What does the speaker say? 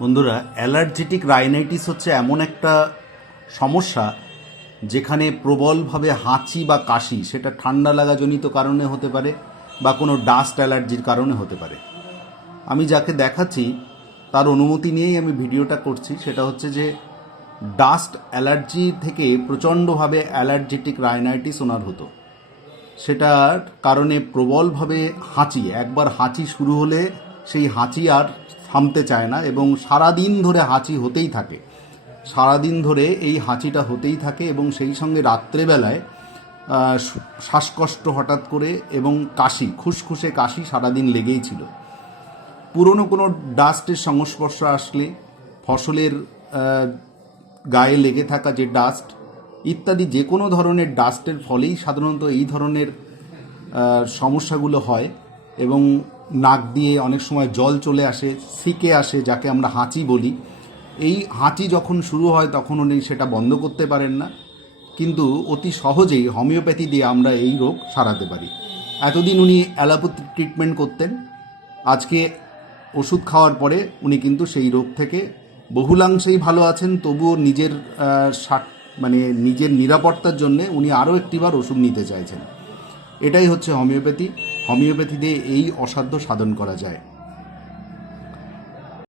বন্ধুরা, অ্যালার্জেটিক রাইনাইটিস হচ্ছে এমন একটা সমস্যা যেখানে প্রবলভাবে হাঁচি বা কাশি, সেটা ঠান্ডা লাগাজনিত কারণে হতে পারে বা কোনো ডাস্ট অ্যালার্জির কারণে হতে পারে। আমি যাকে দেখাচ্ছি তার অনুমতি নিয়েই আমি ভিডিওটা করছি। সেটা হচ্ছে যে ডাস্ট অ্যালার্জি থেকে প্রচণ্ডভাবে অ্যালার্জেটিক রাইনাইটিস ওনার হতো। সেটার কারণে প্রবলভাবে হাঁচি, একবার হাঁচি শুরু হলে সেই হাঁচি আর থামতে চায় না এবং সারাদিন ধরে হাঁচি হতেই থাকে। সারাদিন ধরে এই হাঁচিটা হতেই থাকে এবং সেই সঙ্গে রাত্রেবেলায় শ্বাসকষ্ট হঠাৎ করে এবং কাশি, খুসখুসে কাশি সারাদিন লেগেই ছিল। পুরনো কোনো ডাস্টের সংস্পর্শ আসলে, ফসলের গায়ে লেগে থাকা যে ডাস্ট ইত্যাদি যে কোনো ধরনের ডাস্টের ফলেই সাধারণত এই ধরনের সমস্যাগুলো হয় এবং নাক দিয়ে অনেক সময় জল চলে আসে, সিকে আসে, যাকে আমরা হাঁচি বলি। এই হাঁচি যখন শুরু হয় তখন উনি সেটা বন্ধ করতে পারেন না, কিন্তু অতি সহজেই হোমিওপ্যাথি দিয়ে আমরা এই রোগ সারাতে পারি। এতদিন উনি অ্যালোপ্যাথি ট্রিটমেন্ট করতেন, আজকে ওষুধ খাওয়ার পরে উনি কিন্তু সেই রোগ থেকে বহুলাংশেই ভালো আছেন। তবুও নিজের নিজের নিরাপত্তার জন্যে উনি আরও একটিবার ওষুধ নিতে চাইছেন। এটাই হচ্ছে হোমিওপ্যাথি। হোমিওপ্যাথি দিয়ে এই অসাধ্য সাধন করা যায়।